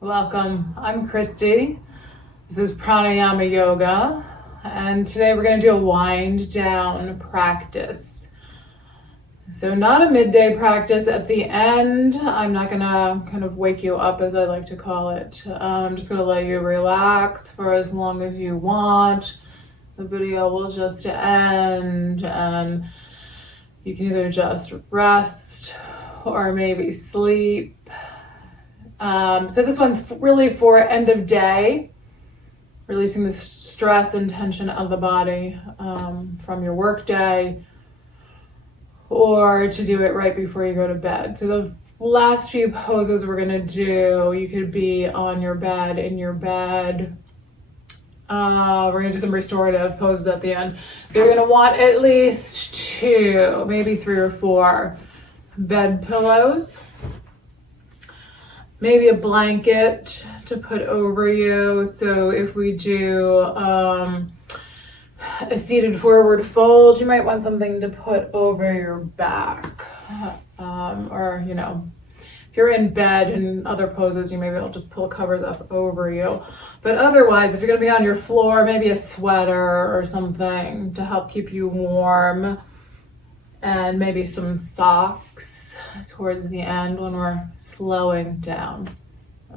Welcome, I'm Christy. This is Pranayama Yoga, and today we're going to do a wind down practice. So not a midday practice at the end. I'm not going to kind of wake you up, as I like to call it. I'm just going to let you relax for as long as you want. The video will just end, and you can either just rest or maybe sleep. So this one's really for end of day, releasing the stress and tension of the body from your work day, or to do it right before you go to bed. So the last few poses we're going to do, you could be on your bed, in your bed. We're going to do some restorative poses at the end. So you're going to want at least 2, maybe 3 or 4 bed pillows. Maybe a blanket to put over you. So if we do a seated forward fold, you might want something to put over your back. Or, if you're in bed in other poses, you maybe will just pull covers up over you. But otherwise, if you're gonna be on your floor, maybe a sweater or something to help keep you warm, and maybe some socks towards the end when we're slowing down.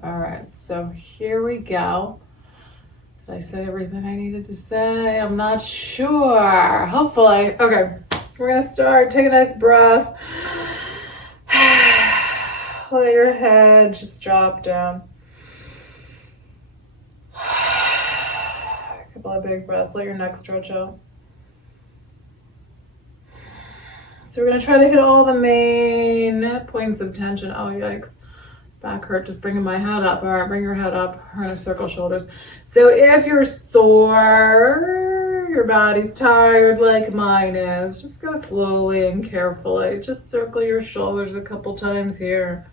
All right, so here we go. Did I say everything I needed to say? I'm not sure. Hopefully. Okay, we're gonna start. Take a nice breath. Let your head just drop down. A couple of big breaths. Let your neck stretch out. So we're going to try to hit all the main points of tension. Oh, yikes. Back hurt, just bringing my head up. All right, bring your head up. We're going to circle shoulders. So if you're sore, your body's tired like mine is, just go slowly and carefully. Just circle your shoulders a couple times here.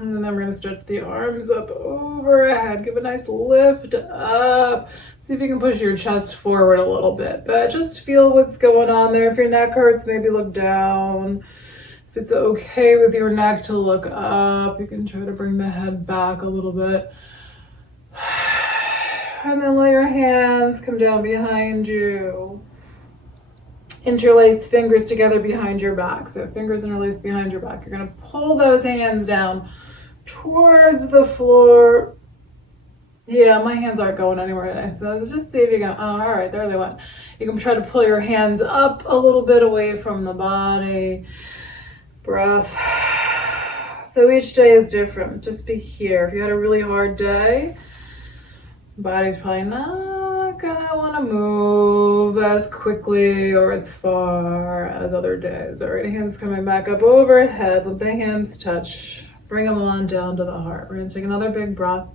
And then we're going to stretch the arms up overhead. Give a nice lift up. See if you can push your chest forward a little bit, but just feel what's going on there. If your neck hurts, maybe look down. If it's okay with your neck to look up, you can try to bring the head back a little bit. And then let your hands come down behind you. Interlace fingers together behind your back. So fingers interlaced behind your back. You're going to pull those hands down towards the floor. Yeah, my hands aren't going anywhere nice. So just see if you can. Oh, all right, there they went. You can try to pull your hands up a little bit away from the body. Breath. So each day is different. Just be here. If you had a really hard day, body's probably not gonna want to move as quickly or as far as other days. All right, hands coming back up overhead. Let the hands touch. Bring them on down to the heart. We're gonna take another big breath.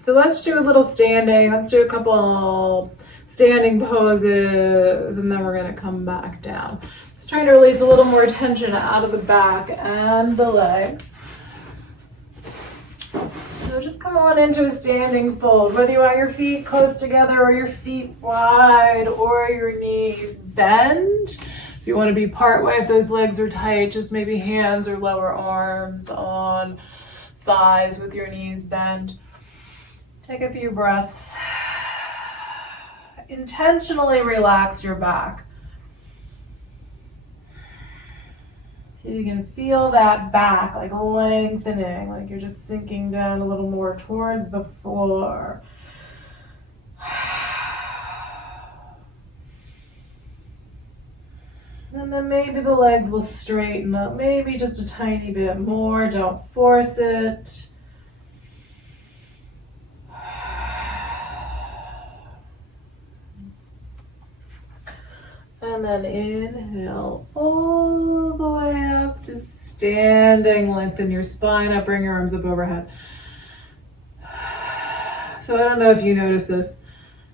So let's do a little standing. Let's do a couple standing poses, and then we're gonna come back down. Just trying to release a little more tension out of the back and the legs. So just come on into a standing fold, whether you want your feet close together or your feet wide or your knees bend. If you want to be part way, if those legs are tight, just maybe hands or lower arms on thighs with your knees bent. Take a few breaths. Intentionally relax your back. So you can feel that back like lengthening, like you're just sinking down a little more towards the floor. And then maybe the legs will straighten up, maybe just a tiny bit more. Don't force it. And then inhale all the way up to standing. Lengthen your spine up, bring your arms up overhead. So I don't know if you notice this.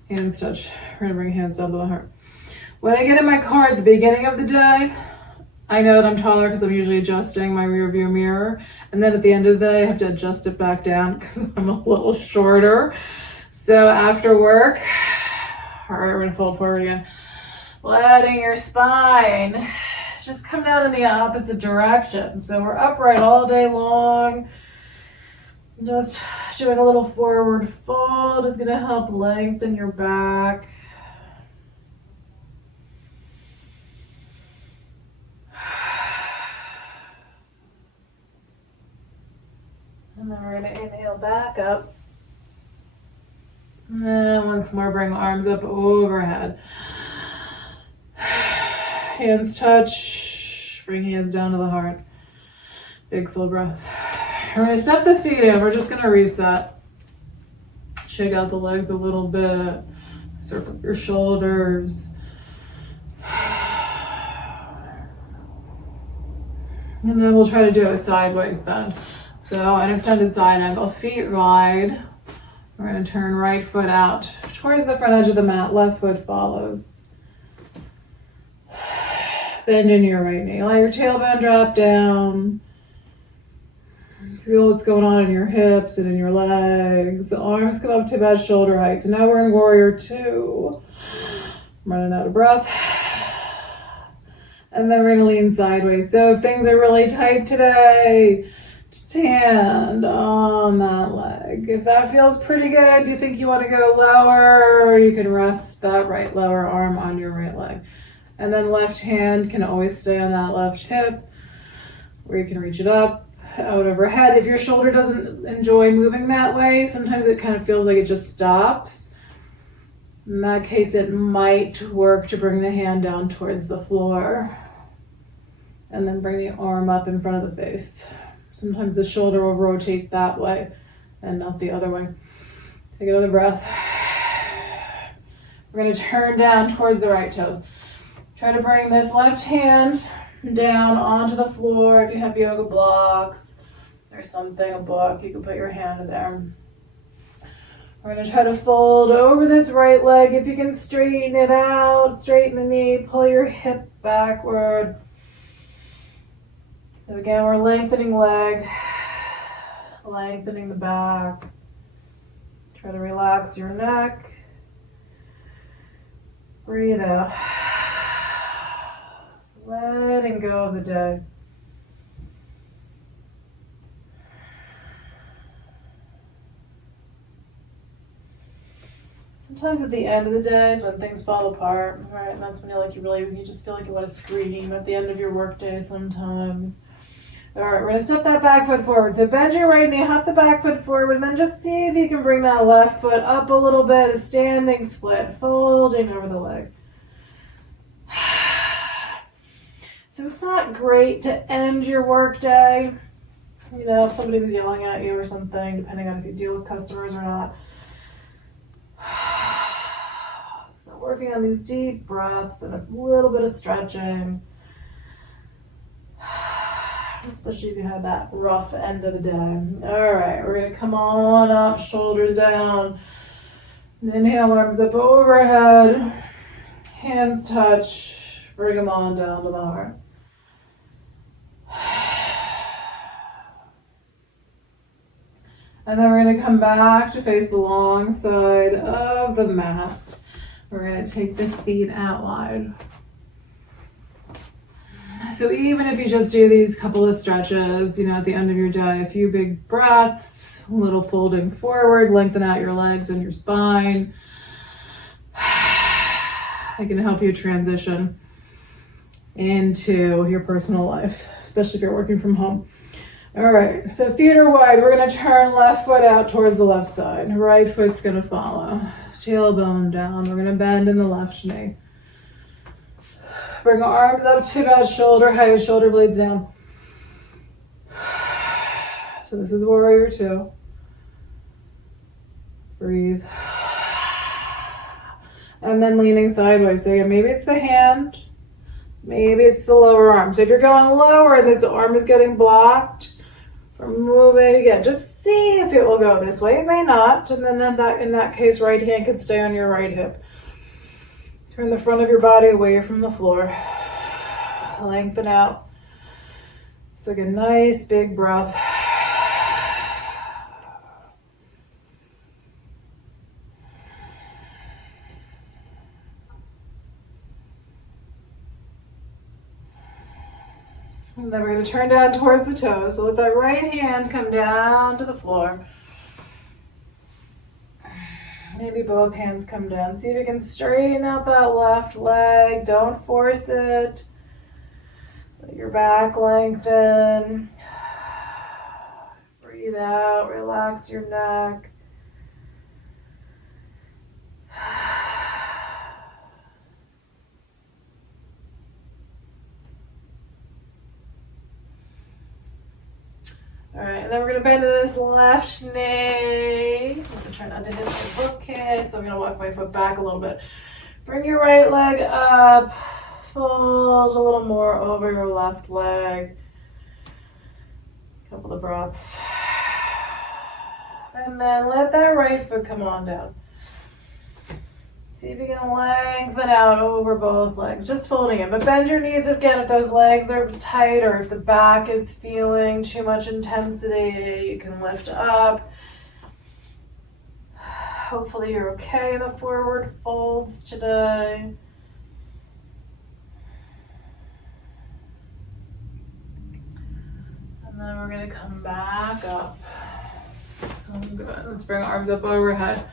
Hands touch. We're gonna bring hands down to the heart. When I get in my car at the beginning of the day, I know that I'm taller because I'm usually adjusting my rear view mirror. And then at the end of the day, I have to adjust it back down because I'm a little shorter. So after work, all right, we're gonna fold forward again. Letting your spine just come down in the opposite direction. So we're upright all day long. Just doing a little forward fold is going to help lengthen your back. And then we're going to inhale back up. And then once more, bring arms up overhead. Hands touch. Bring hands down to the heart. Big full breath. We're going to step the feet in. We're just going to reset. Shake out the legs a little bit. Circle your shoulders. And then we'll try to do a sideways bend. So an extended side angle, feet wide. We're going to turn right foot out towards the front edge of the mat. Left foot follows. Bend in your right knee. Let your tailbone drop down. Feel what's going on in your hips and in your legs. The arms come up to about shoulder height. So now we're in warrior two. I'm running out of breath. And then we're going to lean sideways. So if things are really tight today, just hand on that leg. If that feels pretty good, you think you want to go lower, you can rest that right lower arm on your right leg. And then left hand can always stay on that left hip, where you can reach it up, out overhead. If your shoulder doesn't enjoy moving that way, sometimes it kind of feels like it just stops. In that case, it might work to bring the hand down towards the floor and then bring the arm up in front of the face. Sometimes the shoulder will rotate that way and not the other way. Take another breath. We're going to turn down towards the right toes. Try to bring this left hand down onto the floor. If you have yoga blocks or something, a book, you can put your hand in there. We're going to try to fold over this right leg. If you can straighten it out, straighten the knee, pull your hip backward. And again, we're lengthening leg, lengthening the back. Try to relax your neck. Breathe out. Letting go of the day. Sometimes at the end of the day is when things fall apart, right? And that's when you just feel like you want to scream at the end of your workday sometimes. All right, we're going to step that back foot forward. So bend your right knee, hop the back foot forward, and then just see if you can bring that left foot up a little bit, a standing split, folding over the leg. So it's not great to end your workday, if somebody was yelling at you or something, depending on if you deal with customers or not. So working on these deep breaths and a little bit of stretching, especially if you had that rough end of the day. All right, we're going to come on up, shoulders down. Inhale, arms up overhead. Hands touch. Bring them on down to the heart. And then we're going to come back to face the long side of the mat. We're going to take the feet out wide. So even if you just do these couple of stretches, at the end of your day, a few big breaths, a little folding forward, lengthen out your legs and your spine. I can help you transition into your personal life, especially if you're working from home. All right, so feet are wide. We're going to turn left foot out towards the left side. Right foot's going to follow. Tailbone down. We're going to bend in the left knee. Bring arms up to about shoulder height, shoulder blades down. So this is warrior two. Breathe. And then leaning sideways. So again, maybe it's the hand, maybe it's the lower arm. So if you're going lower and this arm is getting blocked from moving, again, just see if it will go this way. It may not. And then in that case, right hand can stay on your right hip. Turn the front of your body away from the floor. Lengthen out. So again, nice big breath. And then we're going to turn down towards the toes. So let that right hand come down to the floor. Maybe both hands come down. See if you can straighten out that left leg. Don't force it. Let your back lengthen. Breathe out. Relax your neck. All right, and then we're gonna bend to this left knee. So try not to hit my foot kit. So I'm gonna walk my foot back a little bit. Bring your right leg up. Fold a little more over your left leg. Couple of breaths. And then let that right foot come on down. See if you can lengthen out over both legs, just folding it. But bend your knees again if those legs are tight or if the back is feeling too much intensity. You can lift up. Hopefully you're okay in the forward folds today. And then we're going to come back up. Good. Let's bring arms up overhead.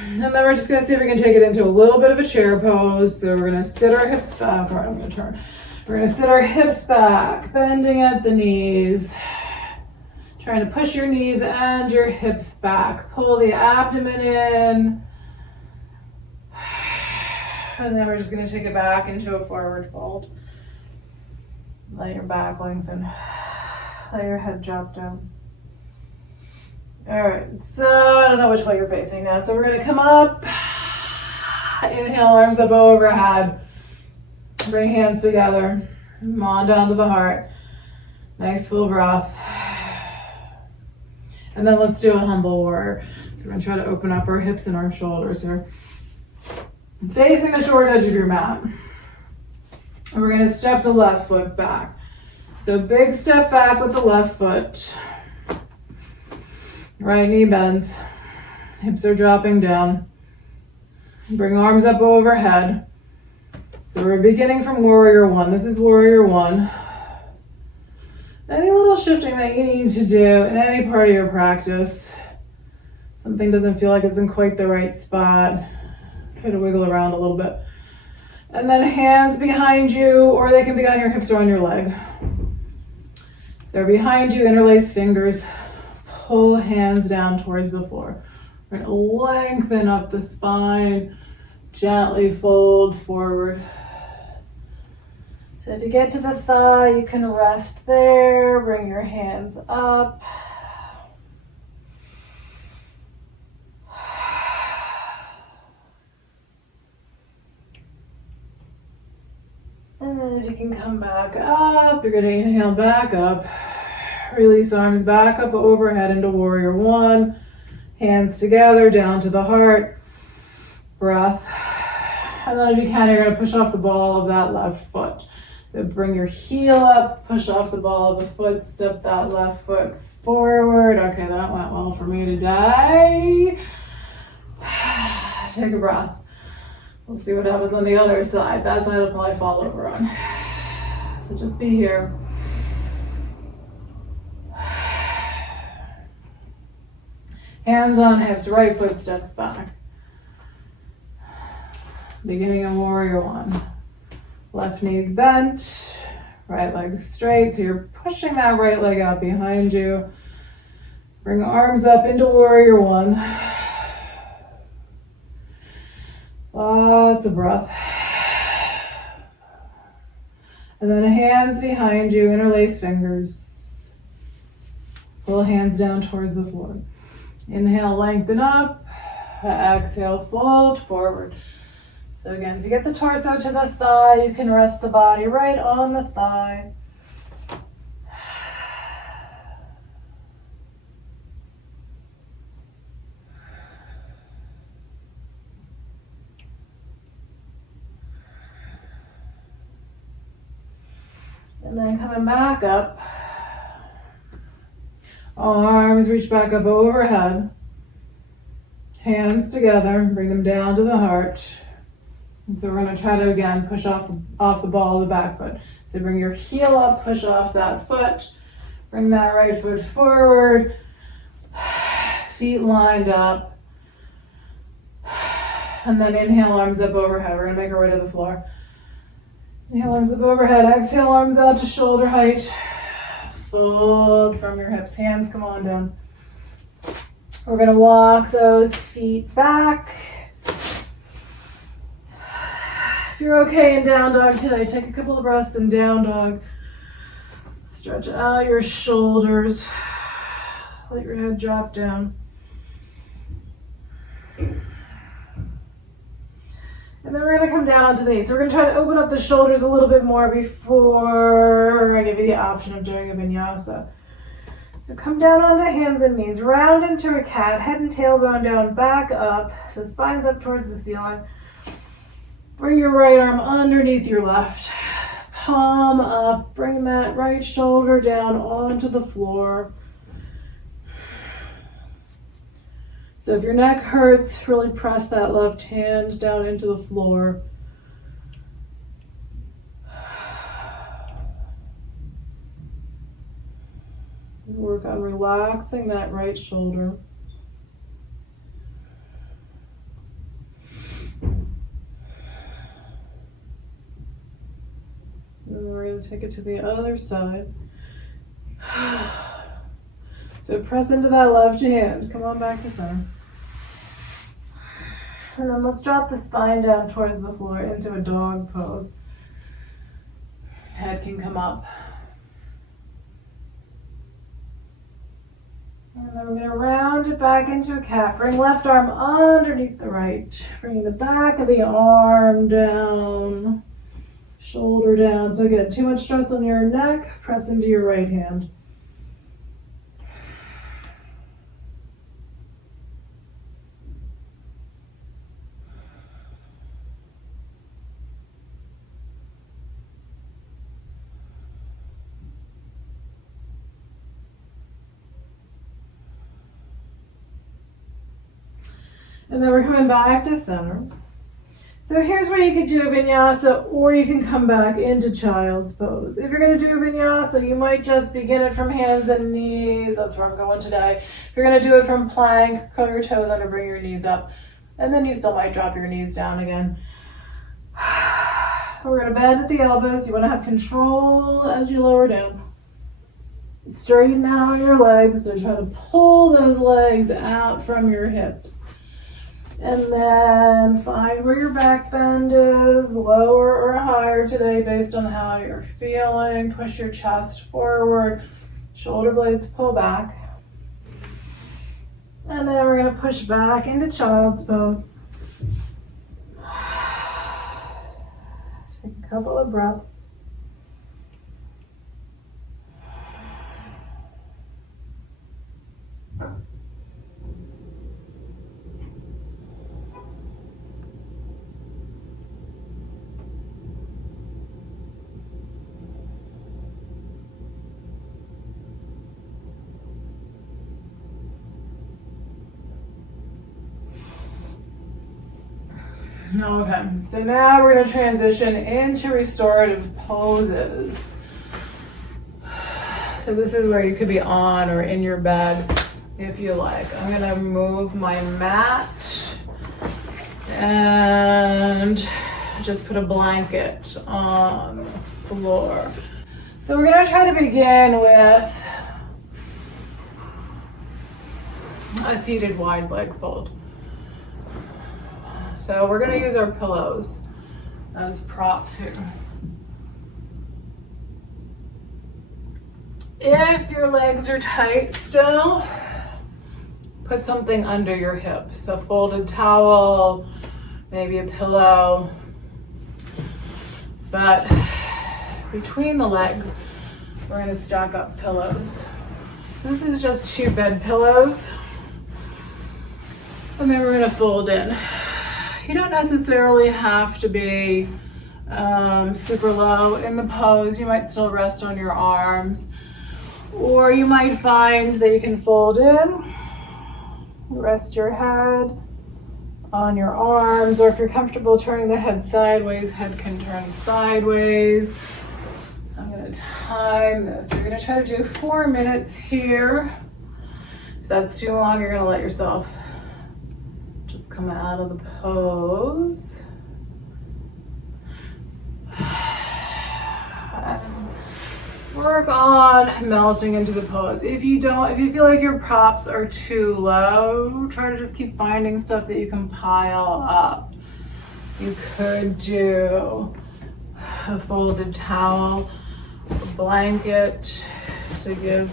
And then we're just going to see if we can take it into a little bit of a chair pose. So we're going to sit our hips back. All right, I'm going to turn. We're going to sit our hips back, bending at the knees. Trying to push your knees and your hips back. Pull the abdomen in. And then we're just going to take it back into a forward fold. Let your back lengthen. Let your head drop down. All right, so I don't know which way you're facing now. So we're gonna come up, inhale, arms up overhead. Bring hands together, come on down to the heart. Nice full breath. And then let's do a humble warrior. So we're gonna try to open up our hips and our shoulders here. Facing the short edge of your mat. And we're gonna step the left foot back. So big step back with the left foot. Right knee bends, hips are dropping down. Bring arms up overhead. So we're beginning from warrior one. This is warrior one. Any little shifting that you need to do in any part of your practice. Something doesn't feel like it's in quite the right spot. Try to wiggle around a little bit. And then hands behind you, or they can be on your hips or on your leg. They're behind you, interlace fingers. Pull hands down towards the floor. We're gonna lengthen up the spine, gently fold forward. So if you get to the thigh, you can rest there, bring your hands up. And then if you can come back up, you're gonna inhale back up. Release arms back up overhead into warrior one. Hands together down to the heart. Breath. And then if you can, you're going to push off the ball of that left foot. So bring your heel up, push off the ball of the foot, step that left foot forward. Okay, that went well for me today. Take a breath. We'll see what happens on the other side. That side will probably fall over on. So just be here. Hands on hips, right foot steps back. Beginning of warrior one. Left knee's bent, right leg straight. So you're pushing that right leg out behind you. Bring arms up into warrior one. Lots of breath. And then hands behind you, interlace fingers. Pull hands down towards the floor. Inhale, lengthen up. Exhale, fold forward. So again, if you get the torso to the thigh, you can rest the body right on the thigh. And then coming back up. Arms reach back up overhead. Hands together, bring them down to the heart. And so we're going to try to, again, push off the ball of the back foot. So bring your heel up, push off that foot, bring that right foot forward, feet lined up, and then inhale, arms up overhead. We're gonna make our way to the floor. Inhale, arms up overhead, exhale, arms out to shoulder height. Fold from your hips, hands come on down. We're gonna walk those feet back. If you're okay in down dog today, take a couple of breaths in down dog. Stretch out your shoulders. Let your head drop down. And then we're gonna come down onto the knees. So we're gonna try to open up the shoulders a little bit more before I give you the option of doing a vinyasa. So come down onto hands and knees, round into a cat, head and tailbone down, back up. So spine's up towards the ceiling. Bring your right arm underneath your left. Palm up, bring that right shoulder down onto the floor. So if your neck hurts, really press that left hand down into the floor. Work on relaxing that right shoulder. And we're going to take it to the other side. So press into that left hand. Come on back to center. And then let's drop the spine down towards the floor into a dog pose. Head can come up. And then we're going to round it back into a cat. Bring left arm underneath the right. Bring the back of the arm down. Shoulder down. So again, too much stress on your neck. Press into your right hand. And then we're coming back to center. So here's where you could do a vinyasa, or you can come back into child's pose. If you're going to do a vinyasa, you might just begin it from hands and knees. That's where I'm going today. If you're going to do it from plank, curl your toes under, bring your knees up. And then you still might drop your knees down again. We're going to bend at the elbows. You want to have control as you lower down. Straighten out your legs. So try to pull those legs out from your hips. And then find where your back bend is, lower or higher today based on how you're feeling. Push your chest forward, shoulder blades pull back. And then we're going to push back into child's pose. Take a couple of breaths. Okay, so now we're going to transition into restorative poses. So this is where you could be on or in your bed if you like. I'm going to move my mat and just put a blanket on the floor. So we're going to try to begin with a seated wide leg fold. So we're going to use our pillows as props here. If your legs are tight still, put something under your hips. A folded towel, maybe a pillow. But between the legs, we're going to stack up pillows. This is just 2 bed pillows. And then we're going to fold in. You don't necessarily have to be super low in the pose. You might still rest on your arms. Or you might find that you can fold in, rest your head on your arms, or if you're comfortable turning the head sideways, head can turn sideways. gonna time this. You're gonna try to do 4 minutes here. If that's too long, you're gonna let yourself just come out of the pose. And work on melting into the pose. If you feel like your props are too low, try to just keep finding stuff that you can pile up. You could do a folded towel, a blanket to give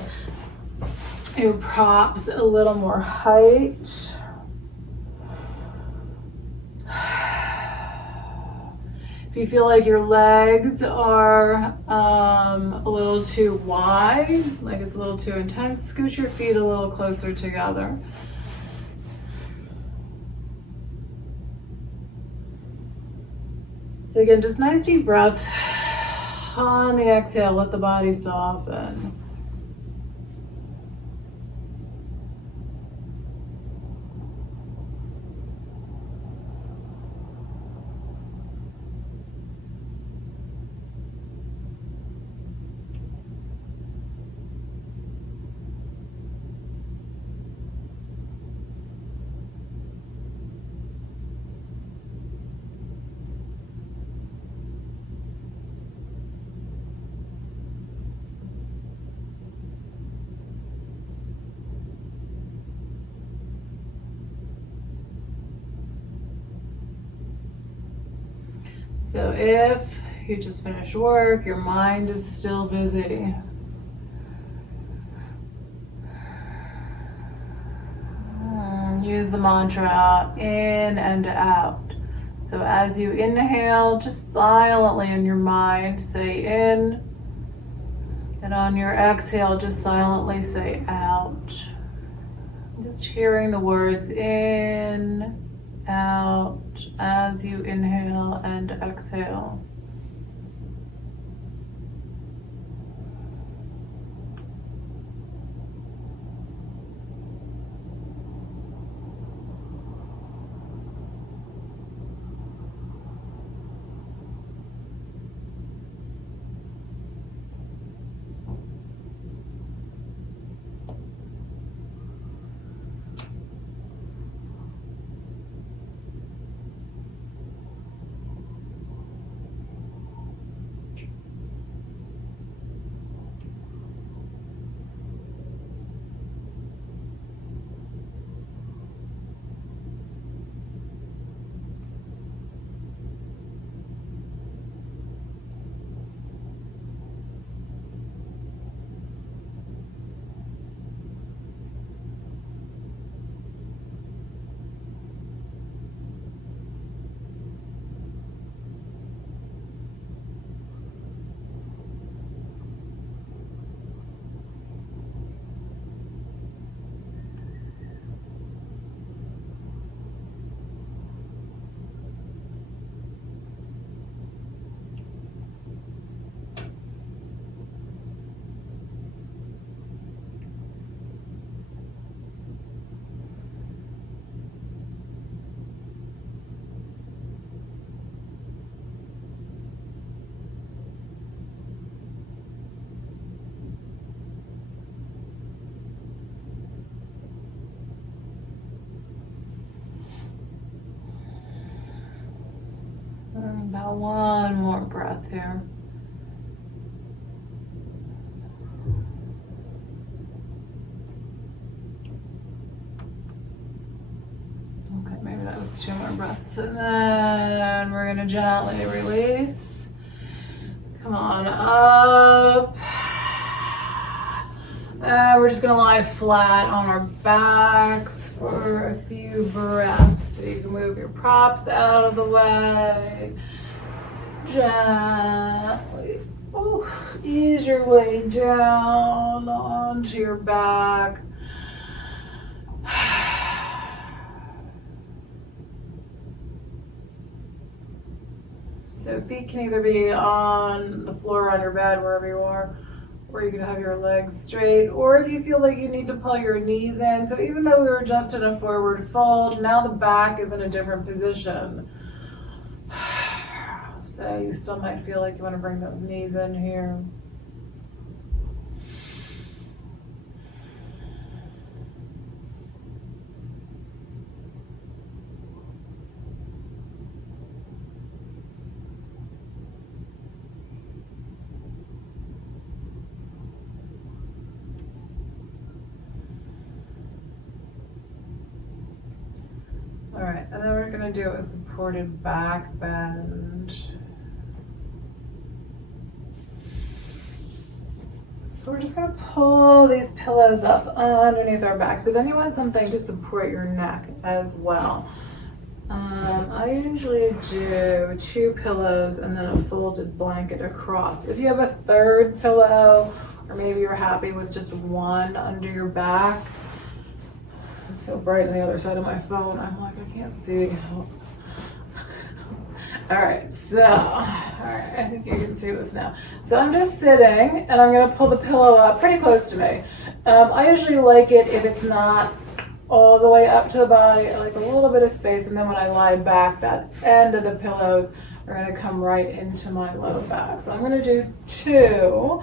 your props a little more height. If you feel like your legs are a little too wide, like it's a little too intense, scoot your feet a little closer together. So again, just nice deep breaths. On the exhale, let the body soften. So if you just finished work, your mind is still busy, use the mantra in and out. So as you inhale, just silently in your mind say in, and on your exhale, just silently say out. Just hearing the words in, out as you inhale and exhale. About one more breath here. Okay, maybe that was 2 more breaths. And then we're gonna gently release. Come on up. And we're just gonna lie flat on our backs for a few breaths. So you can move your props out of the way. Gently ease your way down onto your back. So feet can either be on the floor, on your bed, wherever you are, or you can have your legs straight, or if you feel like you need to pull your knees in. So even though we were just in a forward fold, now the back is in a different position. So you still might feel like you want to bring those knees in here. And then we're gonna do a supported back bend. So we're just gonna pull these pillows up underneath our backs, but then you want something to support your neck as well. I usually do 2 pillows and then a folded blanket across. If you have a third pillow, or maybe you're happy with just 1 under your back. It's so bright on the other side of my phone, I'm like, I can't see. Alright, I think you can see this now. So I'm just sitting and I'm gonna pull the pillow up pretty close to me. I usually like it if it's not all the way up to the body. I like a little bit of space, and then when I lie back, that end of the pillows are gonna come right into my low back. So I'm gonna do 2.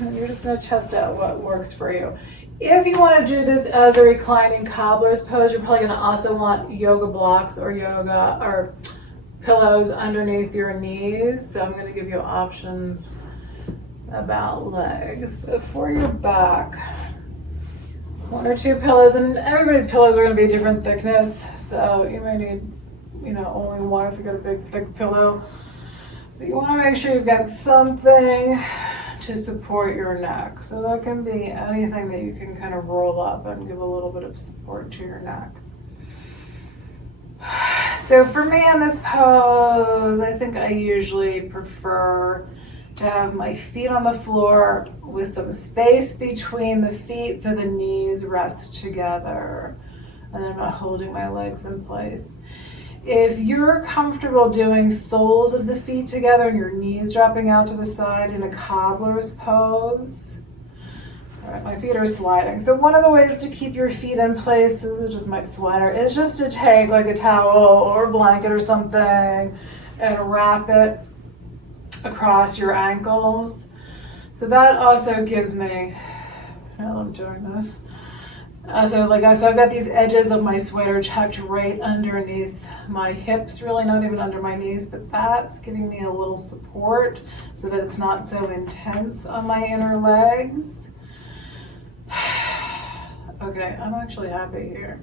And you're just gonna test out what works for you. If you want to do this as a reclining cobbler's pose, you're probably going to also want yoga blocks or pillows underneath your knees. So I'm going to give you options about legs. But for your back, 1 or 2 pillows, and everybody's pillows are going to be different thickness. So you might need, only 1 if you got a big thick pillow. But you want to make sure you've got something to support your neck. So that can be anything that you can kind of roll up and give a little bit of support to your neck. So for me in this pose, I think I usually prefer to have my feet on the floor with some space between the feet so the knees rest together, and then I'm not holding my legs in place. If you're comfortable doing soles of the feet together and your knees dropping out to the side in a cobbler's pose, all right, my feet are sliding. So one of the ways to keep your feet in place, this is just my sweater, is just to take like a towel or a blanket or something and wrap it across your ankles. So that also gives me, while I'm doing this, so I've got these edges of my sweater tucked right underneath my hips, really not even under my knees, but that's giving me a little support so that it's not so intense on my inner legs. Okay, I'm actually happy here.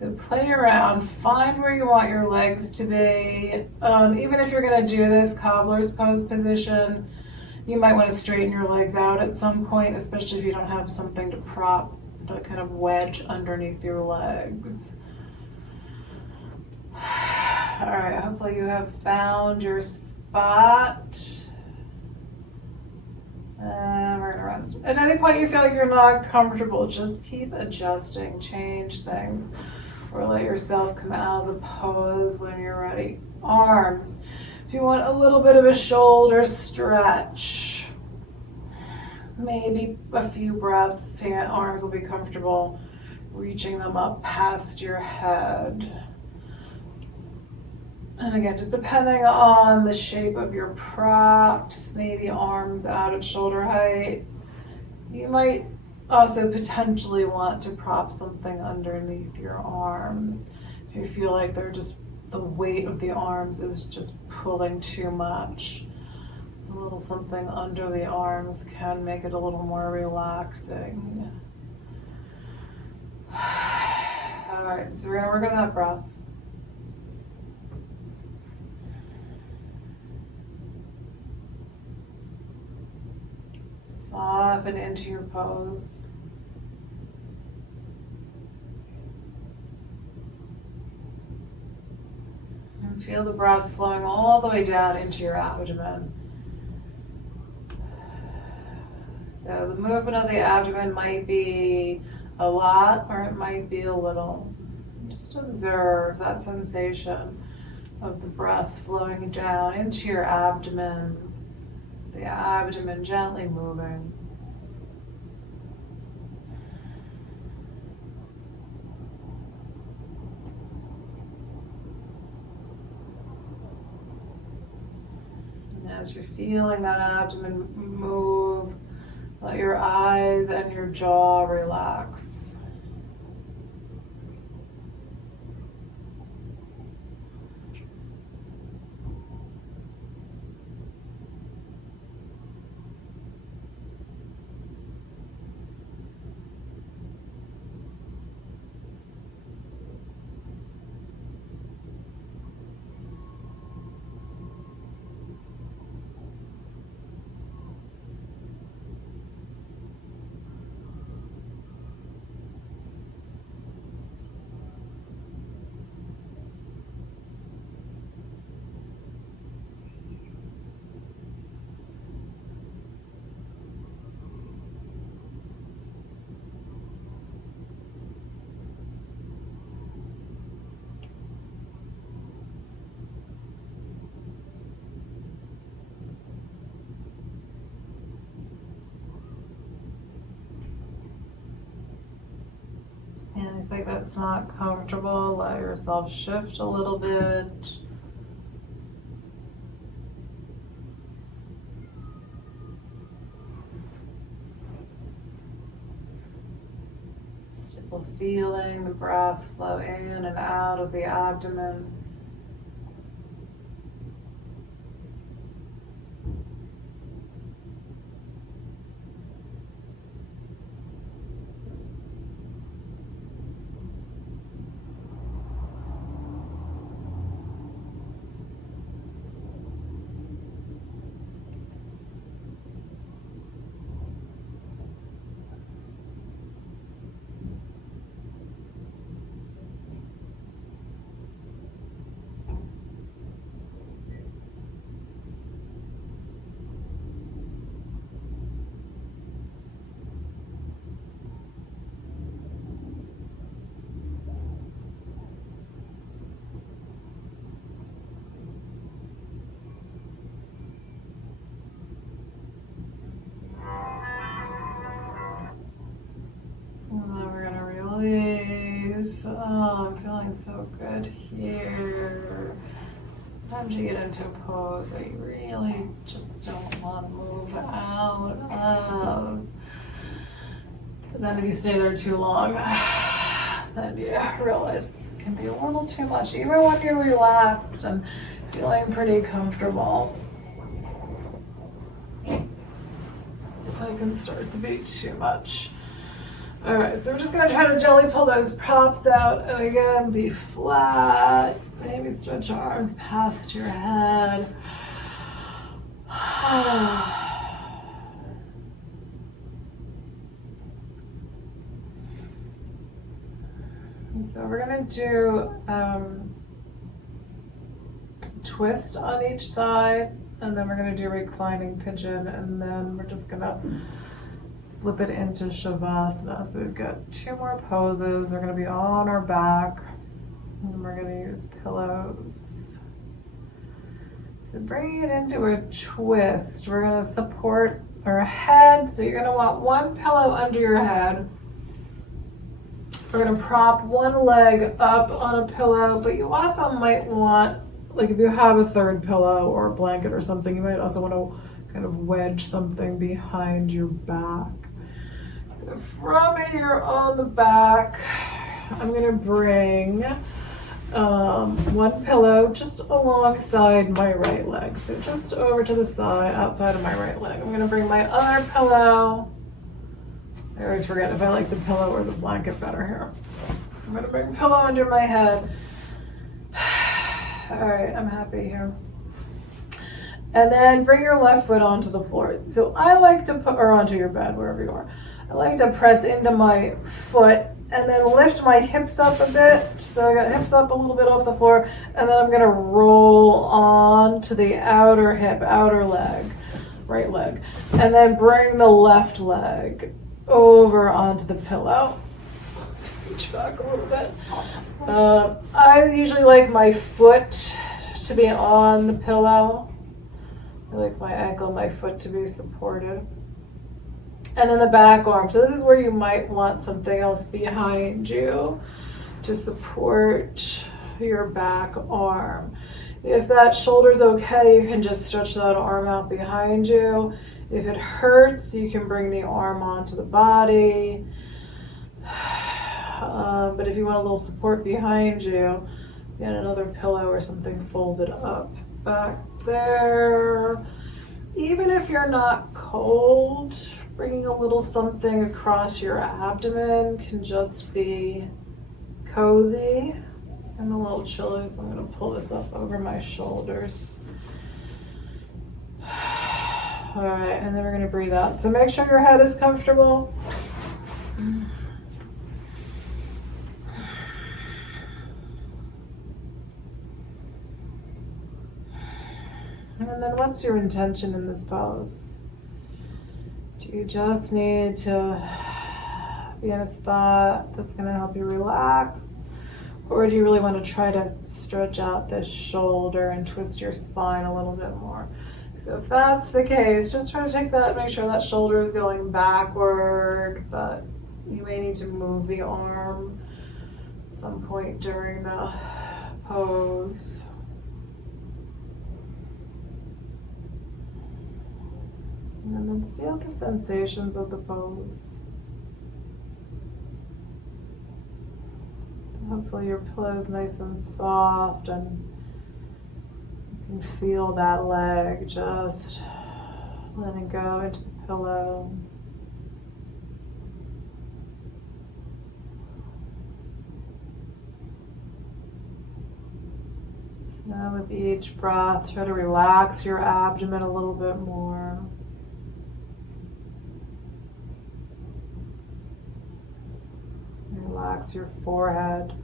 So play around, find where you want your legs to be. Even if you're gonna do this cobbler's pose position, you might want to straighten your legs out at some point, especially if you don't have something to prop, to kind of wedge underneath your legs. All right, hopefully you have found your spot. And we're gonna rest. At any point you feel like you're not comfortable, just keep adjusting, change things, or let yourself come out of the pose when you're ready. Arms. If you want a little bit of a shoulder stretch, maybe a few breaths, arms will be comfortable, reaching them up past your head. And again, just depending on the shape of your props, maybe arms out at shoulder height. You might also potentially want to prop something underneath your arms. If you feel like the weight of the arms is just pulling too much, a little something under the arms can make it a little more relaxing. All right, so we're gonna work on that breath. Soften into your pose. And feel the breath flowing all the way down into your abdomen. So the movement of the abdomen might be a lot or it might be a little. Just observe that sensation of the breath flowing down into your abdomen, the abdomen gently moving. And as you're feeling that abdomen move, let your eyes and your jaw relax. it's not comfortable, let yourself shift a little bit. Still feeling the breath flow in and out of the abdomen. Release. Oh, I'm feeling so good here. Sometimes you get into a pose that you really just don't want to move out of. But then if you stay there too long, then you realize it can be a little too much. Even when you're relaxed and feeling pretty comfortable, it can start to be too much. All right, so we're just gonna try to gently pull those props out, and again, be flat. Maybe stretch your arms past your head. So we're gonna do twist on each side, and then we're gonna do reclining pigeon, and then we're just gonna slip it into Shavasana. So we've got two more poses. We're going to be on our back, and we're going to use pillows. So bringing it into a twist, we're going to support our head. So you're going to want one pillow under your head. We're going to prop one leg up on a pillow, but you also might want, like if you have a third pillow or a blanket or something, you might also want to kind of wedge something behind your back. So from here on the back, I'm going to bring one pillow just alongside my right leg. So just over to the side, outside of my right leg. I'm going to bring my other pillow. I always forget if I like the pillow or the blanket better here. I'm going to bring pillow under my head. All right, I'm happy here. And then bring your left foot onto the floor. So I like to put, or onto your bed, wherever you are. I like to press into my foot and then lift my hips up a bit. So I got hips up a little bit off the floor, and then I'm gonna roll on to the outer hip, outer leg, right leg. And then bring the left leg over onto the pillow. Scooch back a little bit. I usually like my foot to be on the pillow. I like my ankle and my foot to be supported. And then the back arm. So this is where you might want something else behind you to support your back arm. If that shoulder's okay, you can just stretch that arm out behind you. If it hurts, you can bring the arm onto the body. But if you want a little support behind you, get another pillow or something folded up back there. Even if you're not cold, bringing a little something across your abdomen can just be cozy. I'm a little chilly, so I'm going to pull this up over my shoulders. All right, and then we're going to breathe out. So make sure your head is comfortable. And then what's your intention in this pose? Do you just need to be in a spot that's going to help you relax? Or do you really want to try to stretch out this shoulder and twist your spine a little bit more? So if that's the case, just try to take that, make sure that shoulder is going backward, but you may need to move the arm some point during the pose. And then feel the sensations of the pose. Hopefully your pillow is nice and soft and you can feel that leg just letting go into the pillow. Now with each breath, try to relax your abdomen a little bit more. Relax your forehead.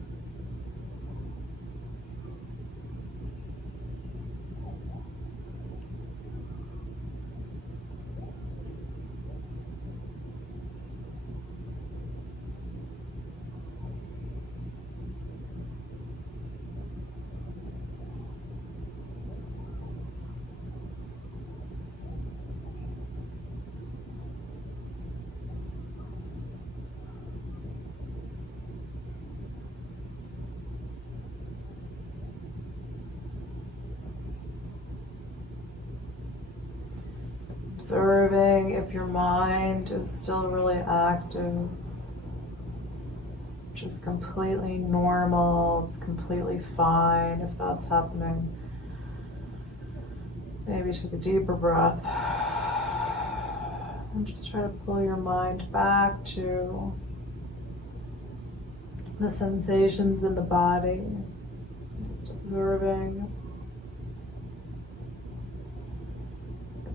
Observing if your mind is still really active, which is completely normal, it's completely fine if that's happening. Maybe take a deeper breath and just try to pull your mind back to the sensations in the body, just observing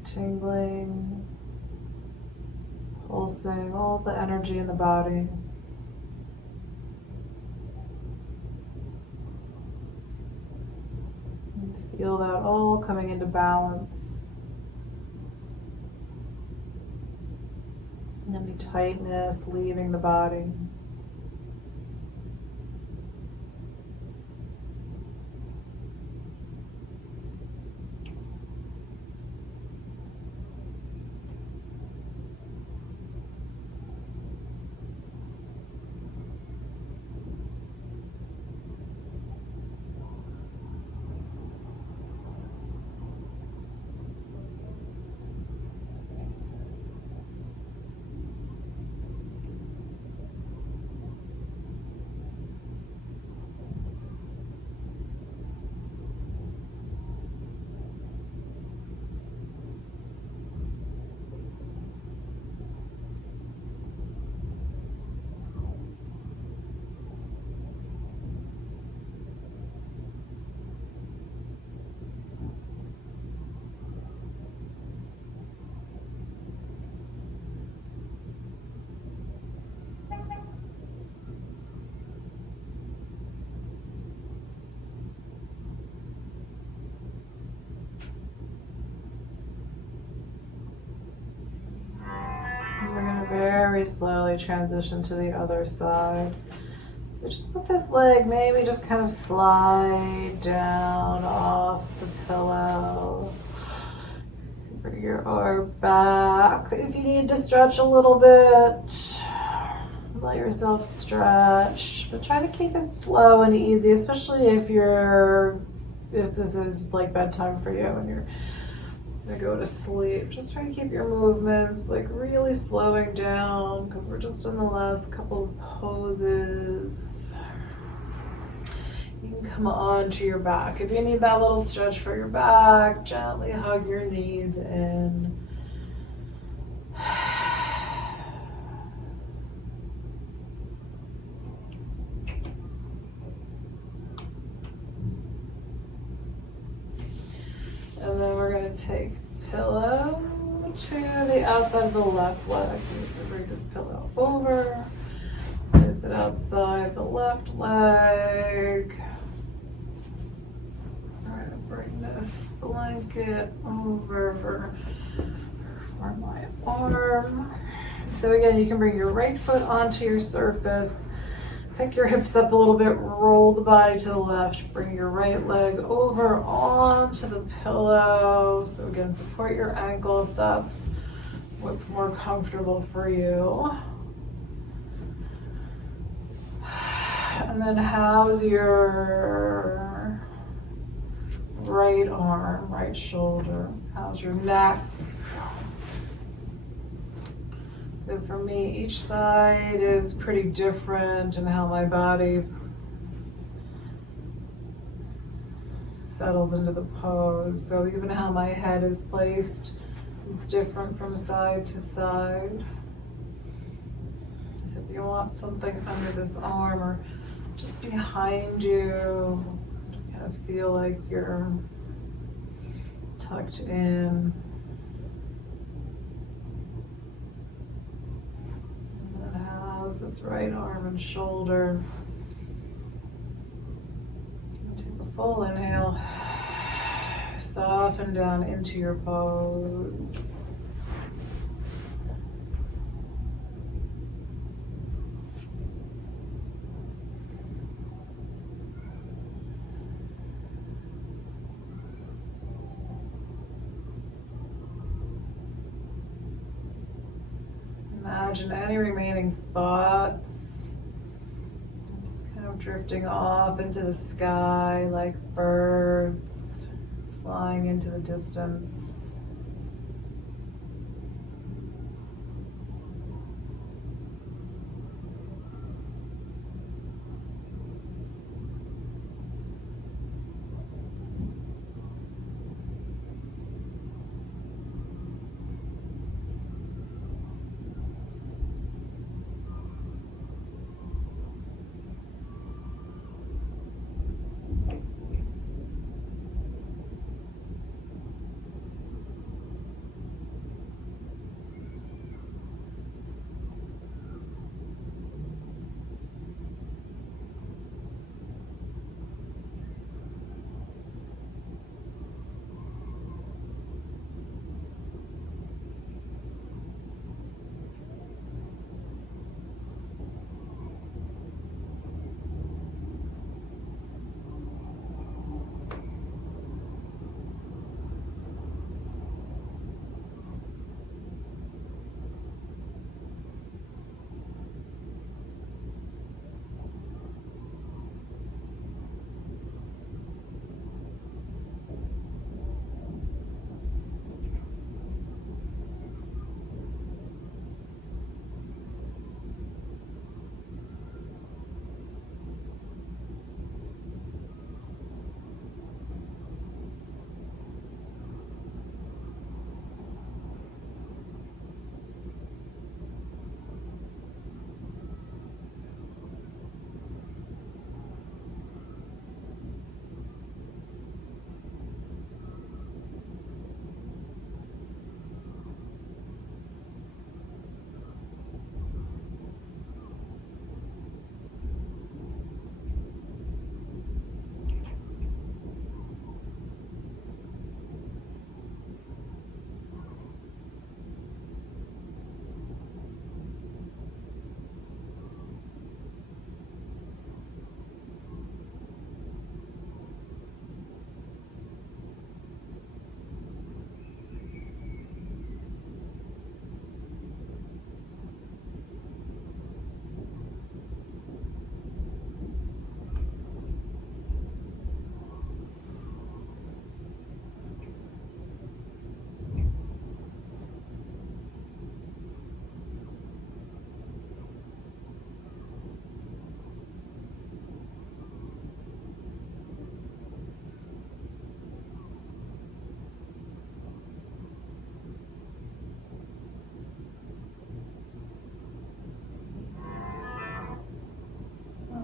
tingling, pulsing, all the energy in the body. And feel that all coming into balance. And any tightness leaving the body. We're going to very slowly transition to the other side. So just let this leg maybe just kind of slide down off the pillow. Bring your arm back. If you need to stretch a little bit, let yourself stretch. But try to keep it slow and easy, especially if this is like bedtime for you and you're to go to sleep. Just try to keep your movements like really slowing down because we're just in the last couple of poses. You can come on to your back. If you need that little stretch for your back, gently hug your knees in. And then we're going to take pillow to the outside of the left leg. So I'm just going to bring this pillow over. Place it outside the left leg. All right, bring this blanket over for my arm. So again, you can bring your right foot onto your surface. Pick your hips up a little bit, roll the body to the left, bring your right leg over onto the pillow. So again, support your ankle if that's what's more comfortable for you. And And then how's your right arm, right shoulder? How's your neck? So for me, each side is pretty different in how my body settles into the pose. So even how my head is placed is different from side to side. So if you want something under this arm or just behind you, kind of feel like you're tucked in. And then how's this right arm and shoulder? Take a full inhale. Soften down into your pose. Imagine any remaining thoughts just kind of drifting off into the sky like birds flying into the distance.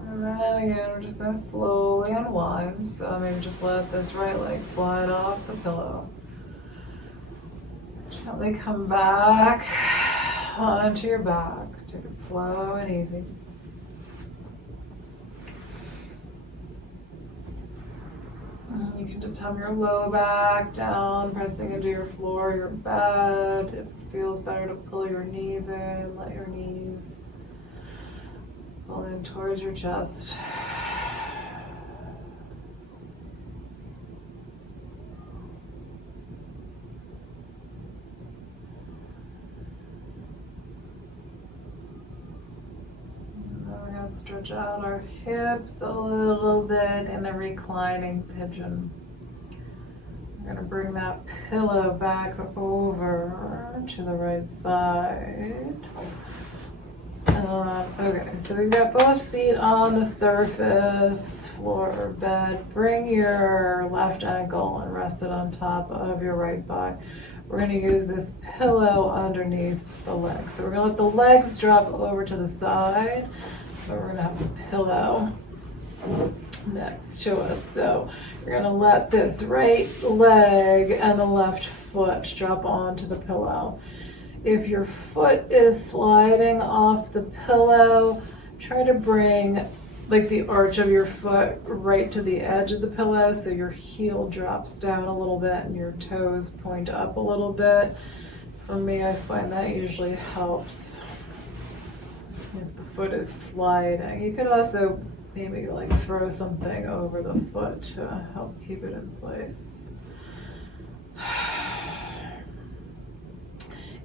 And then again, we're just going to slowly unwind. So maybe just let this right leg slide off the pillow. Gently come back onto your back. Take it slow and easy. And you can just have your low back down, pressing into your floor, your bed. If it feels better to pull your knees in, let your knees pull in towards your chest. Stretch out our hips a little bit in a reclining pigeon. We're going to bring that pillow back over to the right side. Okay, so we've got both feet on the surface, floor or bed. Bring your left ankle and rest it on top of your right thigh. We're going to use this pillow underneath the legs. So we're going to let the legs drop over to the side, but we're going to have the pillow next to us. So you're going to let this right leg and the left foot drop onto the pillow. If your foot is sliding off the pillow, try to bring like the arch of your foot right to the edge of the pillow so your heel drops down a little bit and your toes point up a little bit. For me, I find that usually helps if the foot is sliding. You could also maybe like throw something over the foot to help keep it in place.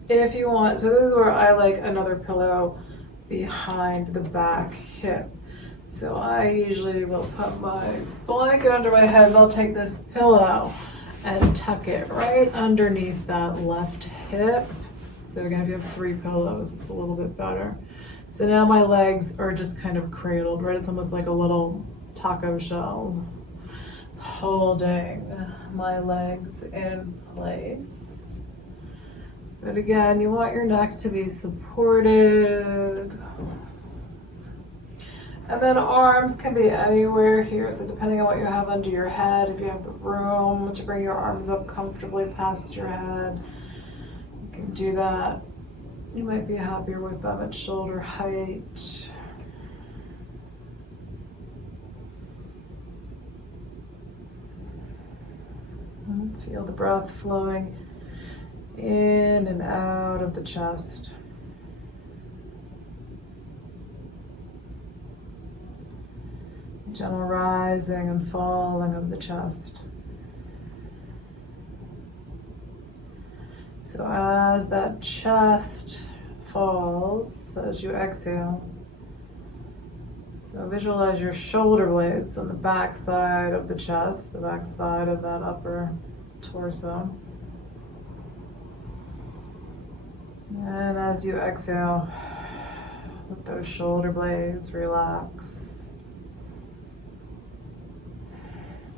If you want, so this is where I like another pillow behind the back hip. So I usually will put my blanket under my head and I'll take this pillow and tuck it right underneath that left hip. So again, if you have 3 pillows, it's a little bit better. So now my legs are just kind of cradled, right? It's almost like a little taco shell, holding my legs in place. But again, you want your neck to be supported. And then arms can be anywhere here. So depending on what you have under your head, if you have the room to bring your arms up comfortably past your head, you can do that. You might be happier with them at shoulder height. Feel the breath flowing in and out of the chest. Gentle rising and falling of the chest. So as that chest falls, as you exhale, so visualize your shoulder blades on the back side of the chest, the back side of that upper torso. And as you exhale, let those shoulder blades relax.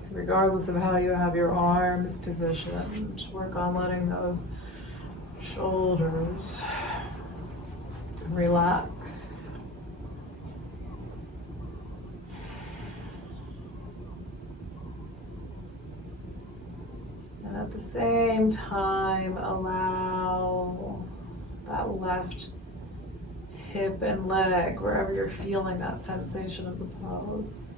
So regardless of how you have your arms positioned, work on letting those shoulders relax. And at the same time, allow that left hip and leg, wherever you're feeling that sensation of the pose.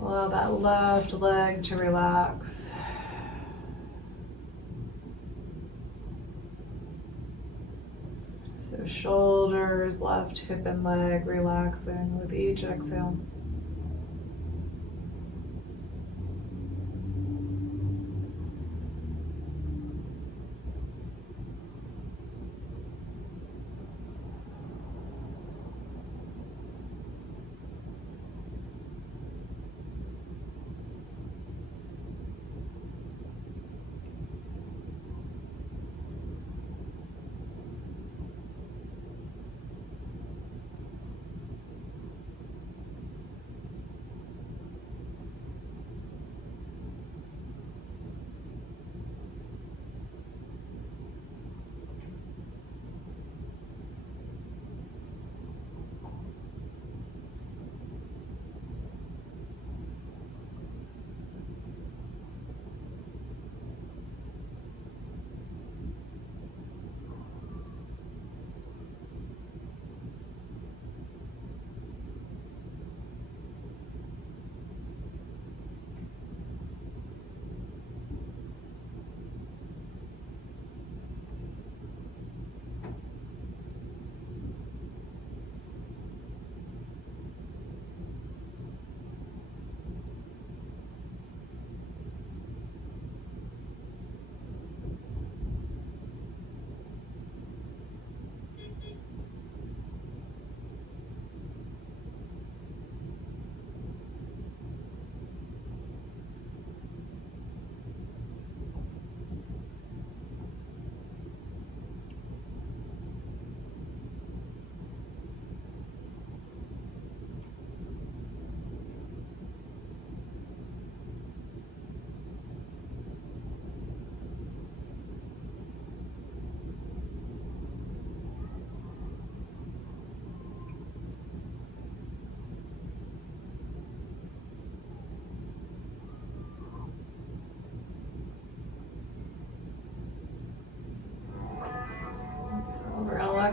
Allow that left leg to relax. So shoulders, left hip and leg relaxing with each exhale.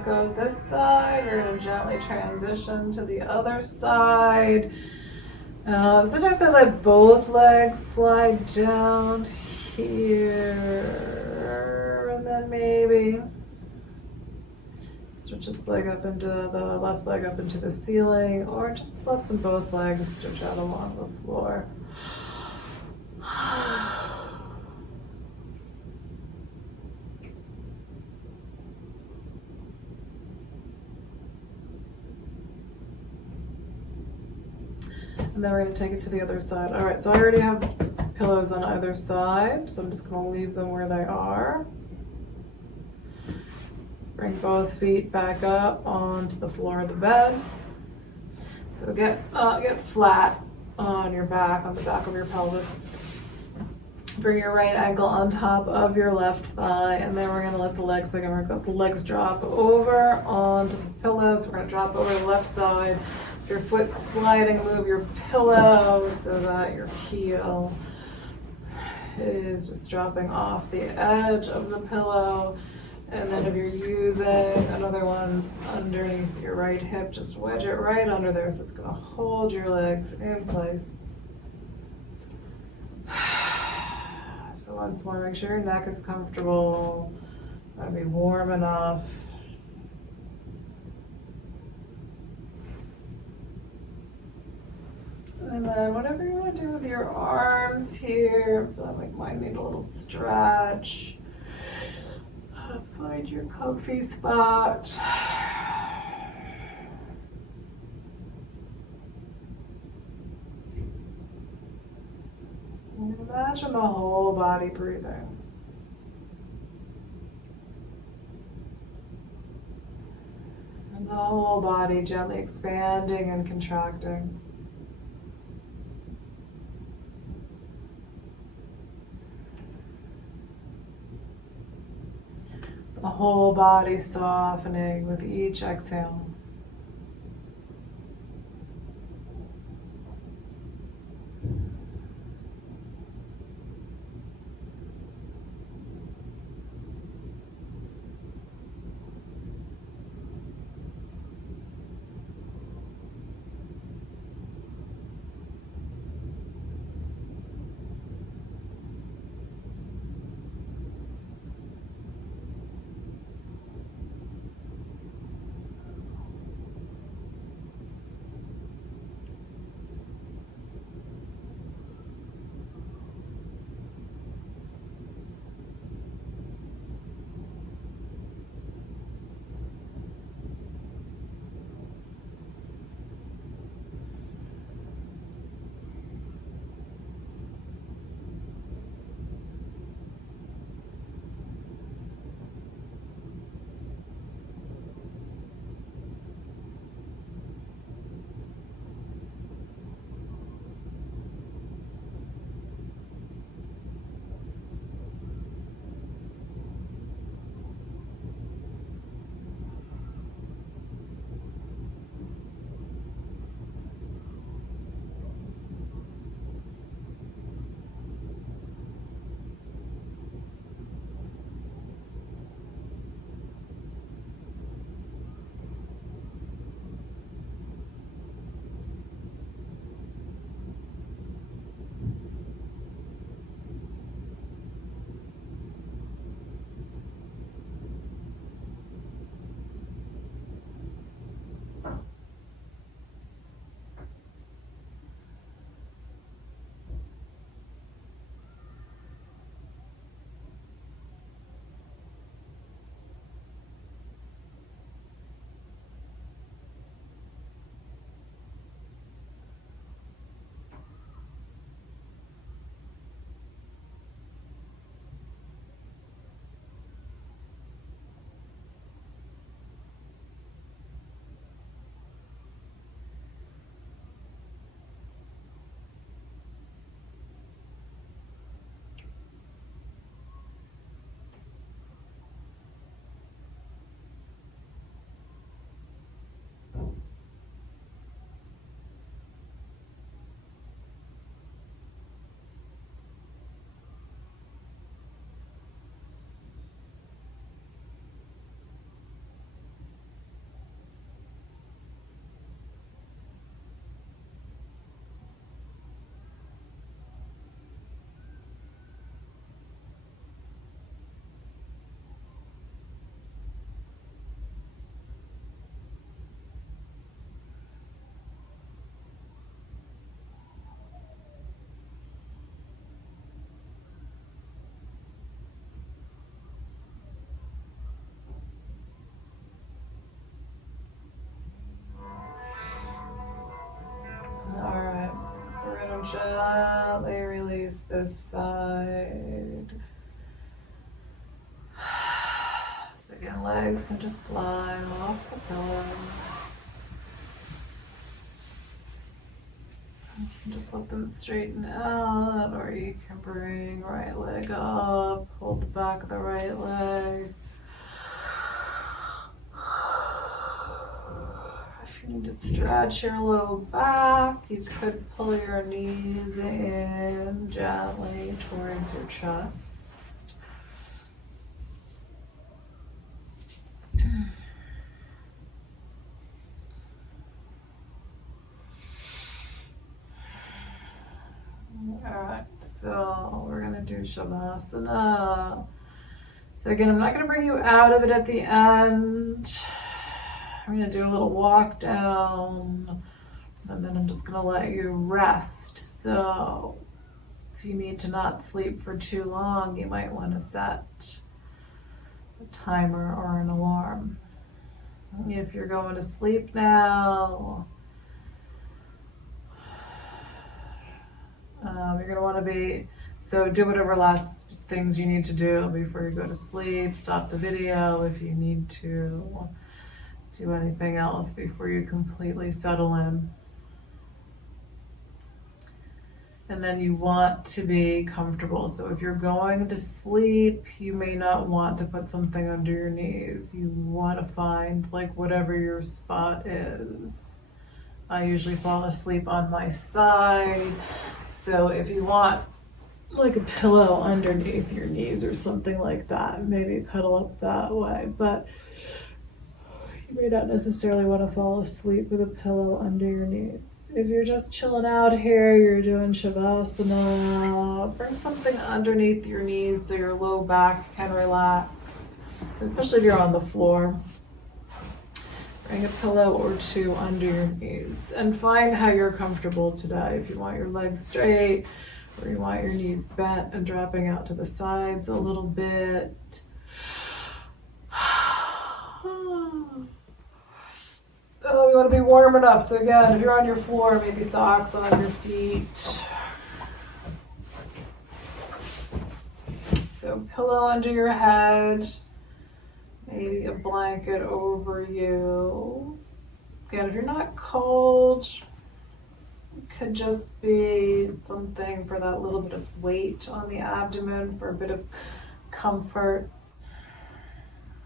go this side. We're going to gently transition to the other side. Sometimes I let both legs slide down here, and then maybe stretch this leg up into the left leg up into the ceiling, or just let them both legs stretch out along the floor. And then we're going to take it to the other side. All right, so I already have pillows on either side, so I'm just going to leave them where they are. Bring both feet back up onto the floor of the bed. So get flat on your back, on the back of your pelvis. Bring your right ankle on top of your left thigh, and then we're going to let the legs drop over onto the pillows. We're going to drop over the left side. Your foot sliding, move your pillow so that your heel is just dropping off the edge of the pillow. And then if you're using another one underneath your right hip, just wedge it right under there so it's going to hold your legs in place. So once more, make sure your neck is comfortable, gotta be warm enough. And then whatever you want to do with your arms here, I feel like mine need a little stretch. Find your comfy spot. And imagine the whole body breathing. And the whole body gently expanding and contracting. The whole body softening with each exhale. gently release this side. So again, legs can just slide off the pillow. You can just let them straighten out, or you can bring right leg up, hold the back of the right leg. If you need to stretch your low back, you could pull your knees in gently towards your chest. Alright, so we're gonna do Shavasana. So again, I'm not gonna bring you out of it at the end. I'm gonna do a little walk down, and then I'm just gonna let you rest. So if you need to not sleep for too long, you might want to set a timer or an alarm. If you're going to sleep now, you're going to want to do whatever last things you need to do before you go to sleep. Stop the video if you need to do anything else before you completely settle in. And then you want to be comfortable. So if you're going to sleep, you may not want to put something under your knees. You want to find like whatever your spot is. I usually fall asleep on my side. So if you want like a pillow underneath your knees or something like that, maybe cuddle up that way. But you may not necessarily want to fall asleep with a pillow under your knees. If you're just chilling out here, you're doing Shavasana, bring something underneath your knees so your low back can relax. So especially if you're on the floor, bring a pillow or two under your knees and find how you're comfortable today. If you want your legs straight or you want your knees bent and dropping out to the sides a little bit. Oh, you want to be warming up. So again, if you're on your floor, maybe socks on your feet. So pillow under your head, maybe a blanket over you. Again, if you're not cold, it could just be something for that little bit of weight on the abdomen for a bit of comfort.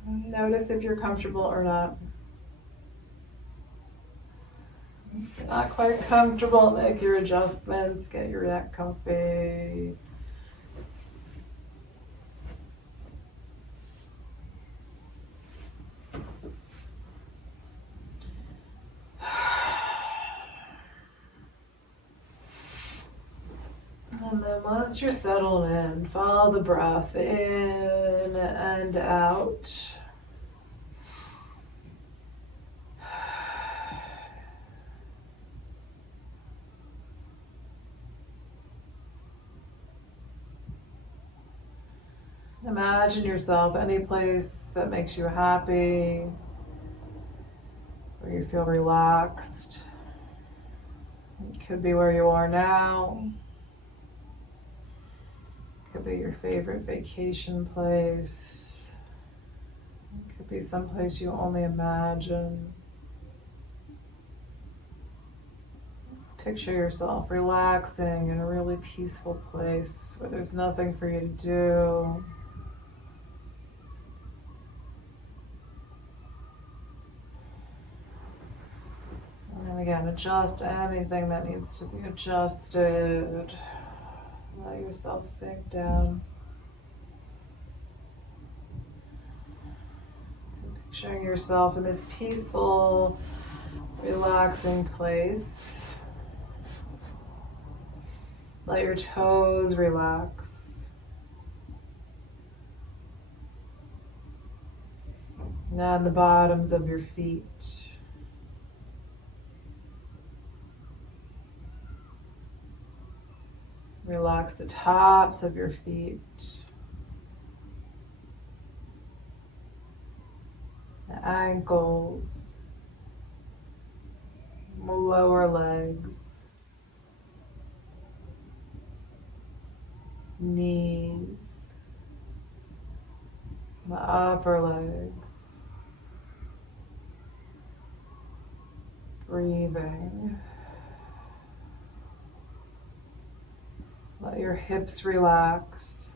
Notice if you're comfortable or not. If you're not quite comfortable, make your adjustments, get your neck comfy. And then once you're settled in, follow the breath in and out. Imagine yourself any place that makes you happy, where you feel relaxed. It could be where you are now. It could be your favorite vacation place. It could be someplace you only imagine. Just picture yourself relaxing in a really peaceful place where there's nothing for you to do. And again, adjust anything that needs to be adjusted. Let yourself sink down. So picturing yourself in this peaceful, relaxing place. Let your toes relax. And the bottoms of your feet. Relax the tops of your feet. The ankles. Lower legs. knees, the upper legs. Breathing. Let your hips relax.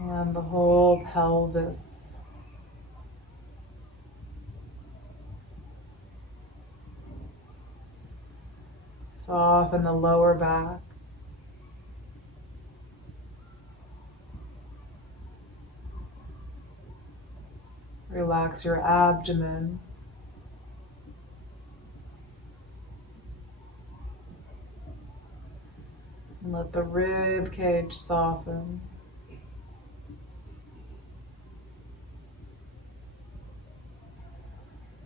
And the whole pelvis. Soften the lower back. Relax your abdomen. And let the rib cage soften.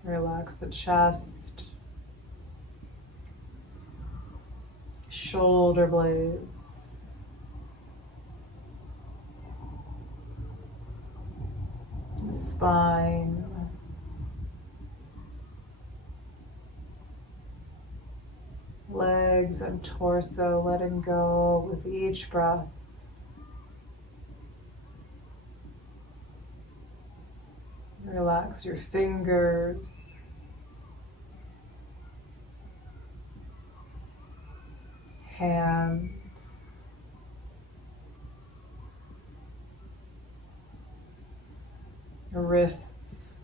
Relax the chest, shoulder blades, the spine, legs and torso, letting go with each breath. Relax your fingers, hands, your wrists,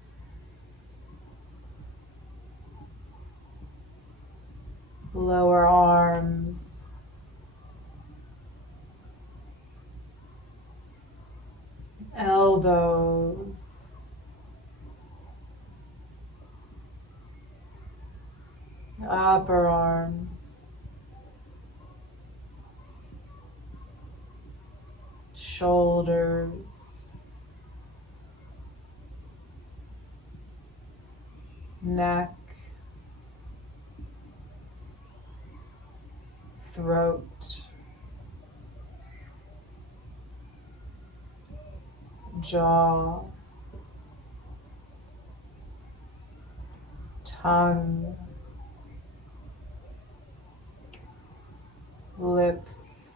lower arms, elbows, upper arms, shoulders, neck, throat, jaw, tongue, lips,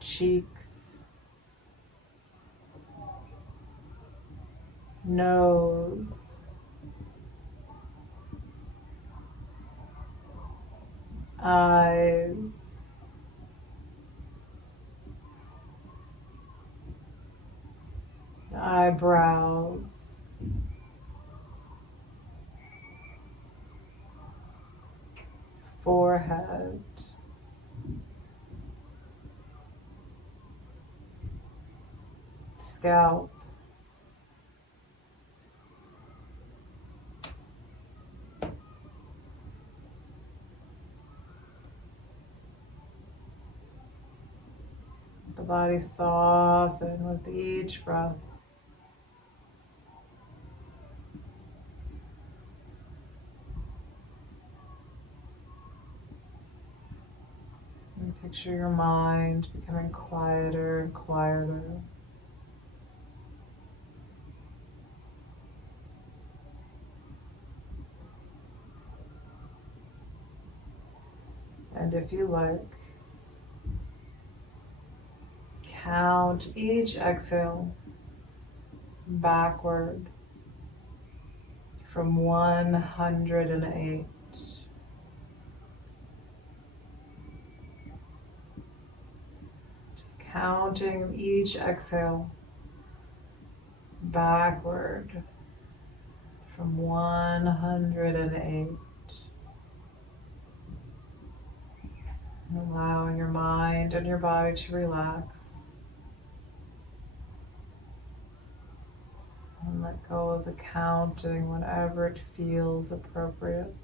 cheeks, nose, eyes, eyebrows, forehead, scalp, the body soften with each breath. And picture your mind becoming quieter and quieter. And if you like, count each exhale backward from 108. Just counting each exhale backward from 108. Allowing your mind and your body to relax. And let go of the counting whenever it feels appropriate.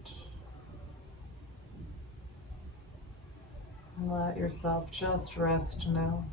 And let yourself just rest now.